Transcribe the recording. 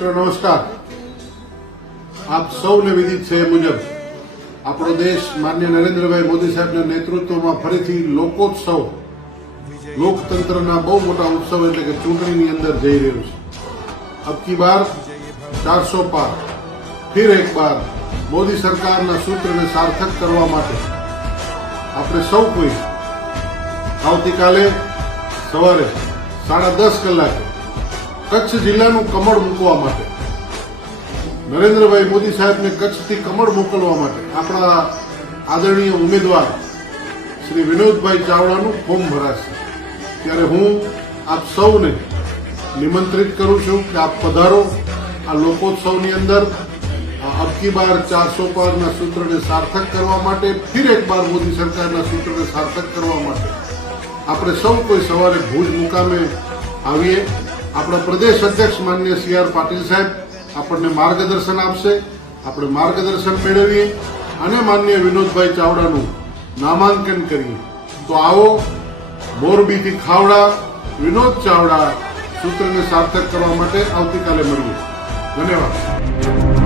મિત્રો, નમસ્કાર. આપ સૌને વિદિત છે મુજબ. આપણો દેશ માન્ય નરેન્દ્રભાઈ મોદી સાહેબના નેતૃત્વમાં ફરીથી લોકોત્સવ, લોકતંત્રના બહુ મોટા ઉત્સવ એટલે કે ચૂંટણીની અંદર જઈ રહ્યું છે. અબકી બાર ચારસો પાર. ફિર એક બાર મોદી સરકારના સૂત્રને સાર્થક કરવા માટે આપણે સૌ કોઈ આવતીકાલે સવારે સાડા દસ કલાકે કચ્છ જિલ્લાનું કમળ મૂકવા માટે. નરેન્દ્રભાઈ મોદી સાહેબને કચ્છથી કમળ મોકલવા માટે આપણા આદરણીય ઉમેદવાર શ્રી વિનોદભાઈ ચાવડાનું ફોર્મ ભરાશે. ત્યારે હું આપ સૌને નિમંત્રિત કરું છું કે આપ પધારો આ લોકોત્સવની અંદર. અબકી બાર ચારસો પારના સૂત્રને સાર્થક કરવા માટે, ફિર એક બાર મોદી સરકારના સૂત્રને સાર્થક કરવા માટે. આપણે સૌ કોઈ સવારે ભુજ મુકામે આવીએ. આપણા પ્રદેશ અધ્યક્ષ માન્ય સી આર પાટીલ સાહેબ આપણને માર્ગદર્શન આપશે. આપણે માર્ગદર્શન મેળવીએ અને માન્ય વિનોદભાઈ ચાવડાનું નામાંકન કરીએ. તો આવો, મોરબીથી ખાવડા, વિનોદ ચાવડા સૂત્રને સાર્થક કરવા માટે આવતીકાલે મળીએ. ધન્યવાદ.